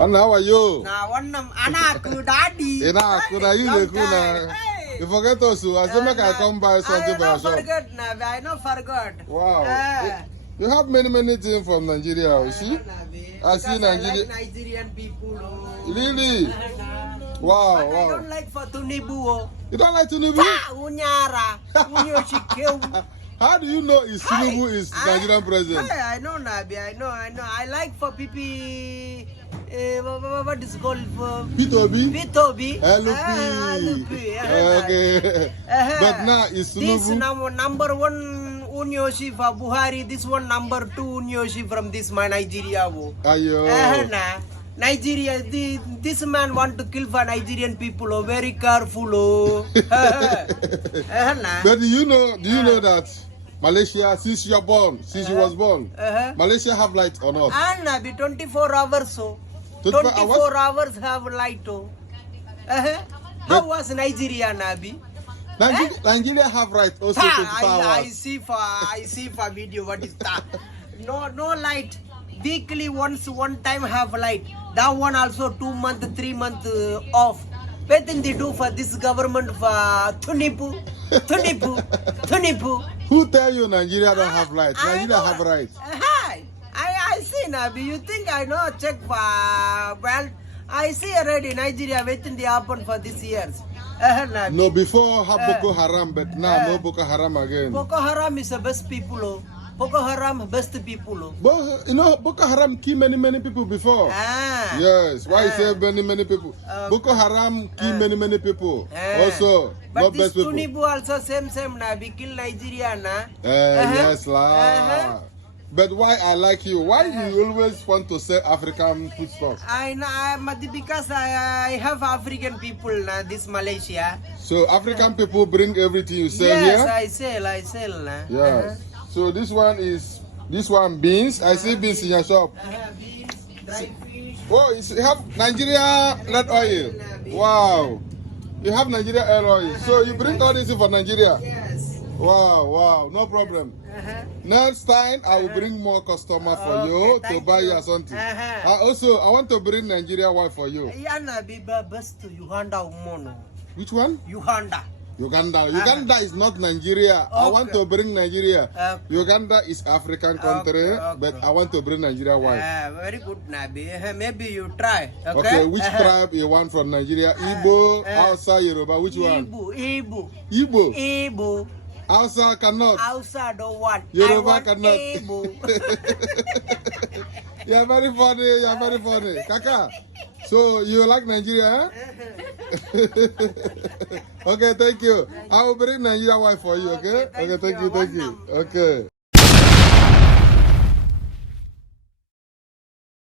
And how are you? Nah, one anaku daddy. Enough, could I use the kuna? You forget also. I said, make I come buy something for your shop. Forget, Nabi. I not forgot. Wow. You have many things from Nigeria, you see? I see Nigeria. I like Nigerian people. Really? Wow, But wow. I don't like for Tunibu. You don't like Tinubu? Unyara. Unyoshikew. How do you know is Tinubu is Nigerian president? I know, Nabi. I know. I like for people. What is called for P2B? P2B. LP. Okay. But now is Tinubu. This number one Unyoshi for Buhari. This one number two Unyoshi from this my Nigeria. Ayo. Nigeria, this man want to kill for Nigerian people. Oh, very careful. Oh. But do you know that Malaysia, since you was born, Malaysia have light or not? And be 24 hours so. 24 hours have light. Oh. How was Nigeria, Nabi? Nigeria have right also 24 hours. I see for video what is that? No light. Weekly one time have light. That one also 2 month, 3 month off. What then they do for this government for Tunipu? Who tell you Nigeria don't have light? Nigeria have right. I see Nabi. You think I know check for well? I see already Nigeria waiting the happen for this years. No, before have Boko Haram, but now no Boko Haram again. Boko Haram is the best people. Oh. Boko Haram best people. Oh. But you know Boko Haram kill many people before. Yes, why you say many people? Boko Haram kill many people. Also, but not this best people. Tunibu also same na be kill Nigeria na. Yes lah. But why I like you? Why you always want to sell African foodstuff? I know, because I have African people na this Malaysia. So African people bring everything you sell yes, here? I sell na. Yes. So this one beans. I see beans in your shop. Beans, dry fish. Oh, you have Nigeria red oil. Wow. You have Nigeria red oil. So you bring all this for Nigeria? Yes. Wow, no problem. Next time I will bring more customer for you to buy you something. Also, I want to bring Nigeria wife for you. Yana be best to Uganda umono. Which one? Uganda. Uganda is not Nigeria. I want to bring Nigeria. Uganda is African country, but I want to bring Nigeria wife. Very good, Nabi. Maybe you try. Okay, which tribe you want from Nigeria? Igbo, Hausa, Yoruba, which one? Igbo. Hausa cannot. Hausa don't want. Yoruba cannot. Igbo. You're very funny. Kaka, so you like Nigeria? Okay, thank you. I will bring Nigeria wife for you, okay? Okay, thank you. Okay.